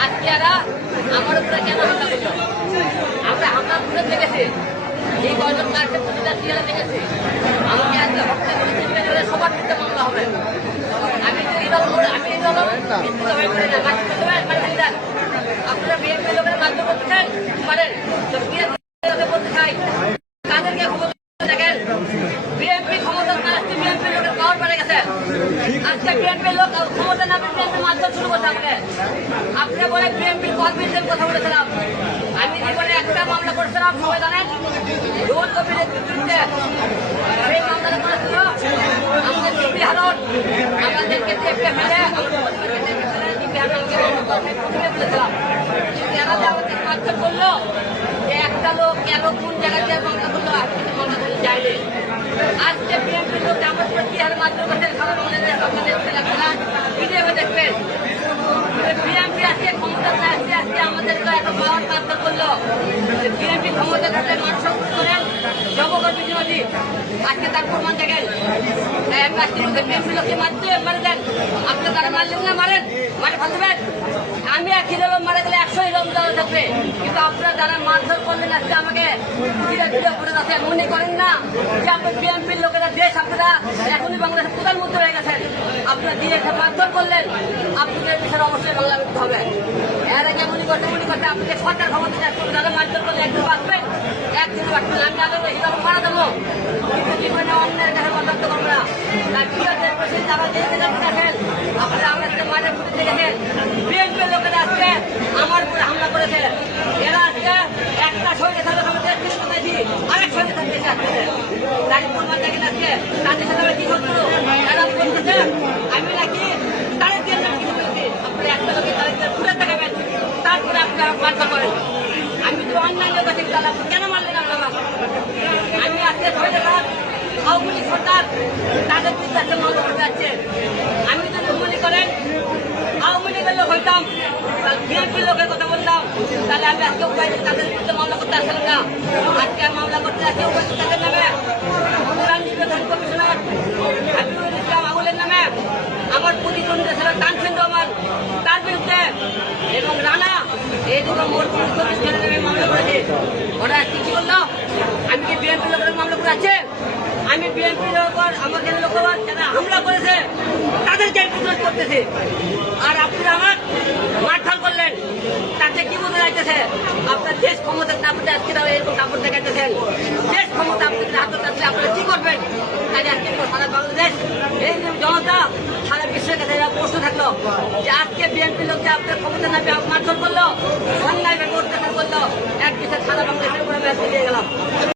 আজকে এরা আমার উপরে কেন হামলা করল আমরা হামলা করে দেখেছি এই কয়জন তারকে প্রতিটা দেখেছি আমাকে আজকে হত্যা করে চিন্তা করে সবার বিরুদ্ধে মামলা হবে আপনারা বিএনপি লোকের মাধ্যমে করতে চান পারেন তো চাই তাদেরকে ক্ষমতা দেখেন? বিএনপি ক্ষমতা না আসতে বিএনপি লোকের পাওয়ার বেড়ে গেছে। আজকে বিএনপি লোক ক্ষমতা না বিএনপি মাধ্যম শুরু করতে হবে। আপনি বলে বিএনপি কর্মীদের কথা বলেছিলাম। আমি জীবনে একটা মামলা করেছিলাম সবাই জানেন? রোল কবিরের বিরুদ্ধে হারনকে বলেছিলাম এরা যে আমাদের যে একটা লোক কেন কোন জায়গায় যে মামলা করল আর কিন্তু মামলা করে যায়নি আজকে বিএনপি লোক আমার উপর কি হারে মাধ্যম খাবার মনে দেয় আপনাদের ছেলেমেয়েরা ভিডিও দেখবেন বিএনপি আজকে ক্ষমতা আসছে আজকে আমাদের তো এত পাওয়ার কাজ করল। বিএনপি ক্ষমতা থাকলে মানুষ করেন জবকর্মী বিরোধী আজকে তার প্রমাণ দেখেন বিএনপি আপনি তারা মারলেন না মারে ফেলবেন আমি এক হিরো মারা গেলে একশো হিরো থাকবে। কিন্তু আপনারা যারা মারধর করলেন আজকে আমাকে ফিরে করে যাচ্ছে মনে করেন না যে আপনার বিএনপির লোকেরা দেশ আপনারা এখনই বাংলাদেশের প্রধানমন্ত্রী হয়ে গেছেন আপনারা দিয়ে মারধর করলেন, আপনাদের বিচার অবশ্যই বাংলা করতে হবে। এর আগে মনে করতে মনে করতে, আপনাদের সরকার ক্ষমতা তাহলে মারধর করলে একদিন বাঁচবেন একদিন বাঁচবেন। আমি আদৌ হিসাবে মারা দেবো কিন্তু জীবনে অন্যের কাছে মতান্ত করব না। তাই বিরোধের পাশে যারা যে দেখেন আপনারা আমাদের মাঠে ফুটে দেখেন বিএনপির লোকেরা আজকে আমার উপরে হামলা করেছে এরা আজকে একটা শহীদের সাথে আমি দেশ থেকে কোথায় আরেক শহীদের সাথে দেশে আসছে তাই প্রমাণ দেখেন আজকে তাদের সাথে আমি কি করছ এরা বলতেছে আমি নাকি তাদের দিয়ে আমি কিছু করেছি আপনারা একটা লোকে তাদের দিয়ে ঘুরে দেখাবেন তারপরে আপনারা মারধর করেন আমি তো অন্যান্য কাছে গেলাম কেন মারলেন আপনারা আমি আজকে সাথে আওয়ামী লীগ সরকার তাদের বিরুদ্ধে মামলা করতে যাচ্ছে আমি যদি মনে করেন, আওয়ামী লীগের লোক হইতাম, বিএনপির লোকের কথা বললাম তাহলে আমি আজকে উপায় তাদের বিরুদ্ধে মামলা করতে আসলাম না। আজকে মামলা করতে আসছে উপায় তাদের নামে প্রধান নির্বাচন কমিশনার হাবিবুল ইসলাম আগুলের নামে আমার প্রতিদ্বন্দ্বী ছিল তানসেন রহমান তার বিরুদ্ধে এবং রানা এই দুটো মোট প্রতিষ্ঠানের নামে মামলা করেছে। ওরা কি কি আমি কি বিএনপি লোকের মামলা করে আছে? আমি বিএনপি লোকর আমাদের লোকবার যারা হামলা করেছে, তাদেরকে প্রতিরোধ করতেছে। আর আপনারা আমার মারধর লাগতেছে আপনার দেশ না তারপরে আজকে তারা এরকম কাপড় দেখাইতেছেন। দেশ ক্ষমতা আপনাদের হাতে থাকলে আপনারা কি করবেন? তাই আজকে সারা বাংলাদেশ, এই জনতা, সারা বিশ্বের কাছে প্রশ্ন থাকল যে আজকে বিএনপি লোক যে আপনার ক্ষমতা না মারধর করল, অন্যায় অত্যাচার করল, এক দেশের সারা বাংলাদেশের উপরে গেলাম।